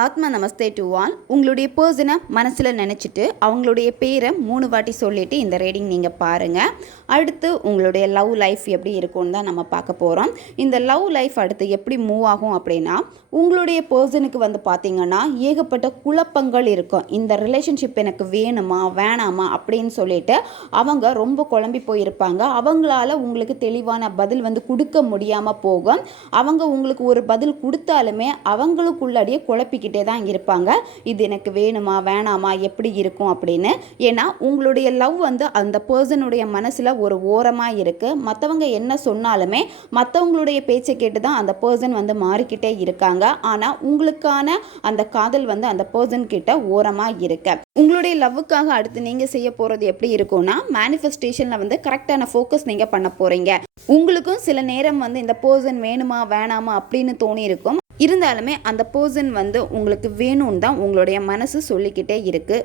ஆத்மா நமஸ்தே to all. உங்களுடைய பர்சனை மனசில் நினச்சிட்டு அவங்களுடைய பேரை 3 வாட்டி சொல்லிவிட்டு இந்த ரீடிங் நீங்கள் பாருங்கள். அடுத்து உங்களுடைய லவ் லைஃப் எப்படி இருக்கும்னு தான் நம்ம பார்க்க போகிறோம். இந்த லவ் லைஃப் அடுத்து எப்படி மூவ் ஆகும் அப்படின்னா, உங்களுடைய பர்சனுக்கு வந்து பார்த்திங்கன்னா ஏகப்பட்ட குழப்பங்கள் இருக்கும். இந்த ரிலேஷன்ஷிப் எனக்கு வேணுமா வேணாமா அப்படின்னு சொல்லிட்டு அவங்க ரொம்ப குழம்பி போயிருப்பாங்க. அவங்களால உங்களுக்கு தெளிவான பதில் வந்து கொடுக்க முடியாமல் போகும். அவங்க உங்களுக்கு ஒரு பதில் கொடுத்தாலுமே அவங்களுக்குள்ளாடியே குழப்பிக்கிட்டே தான் இருப்பாங்க. இது எனக்கு வேணுமா வேணாமா எப்படி இருக்கும் அப்படின்னு. ஏன்னா உங்களுடைய லவ் வந்து அந்த பர்சனுடைய மனசில் ஒரு ஓரமாக இருக்குது. மற்றவங்க என்ன சொன்னாலுமே மற்றவங்களுடைய பேச்சை கேட்டு தான் அந்த பர்சன் வந்து மாறிக்கிட்டே இருக்காங்க. ஆனால் உங்களுக்கான அந்த காதல் வந்து அந்த பர்சன் கிட்ட ஓரமாக இருக்கு. உங்களுடைய லவ்வுக்காக அடுத்து நீங்கள் செய்ய போகிறது எப்படி இருக்கும்னா, மேனிஃபெஸ்டேஷனில் வந்து கரெக்டான ஃபோக்கஸ் நீங்கள் பண்ண போகிறீங்க. உங்களுக்கும் சில நேரம் வந்து இந்த பர்சன் வேணுமா வேணாமா அப்படின்னு தோணி இருக்கும். இருந்தாலுமே அந்த பர்சன் வந்து உங்களுக்கு வேணும்னு தான் உங்களுடைய மனசு சொல்லிக்கிட்டே இருக்குது.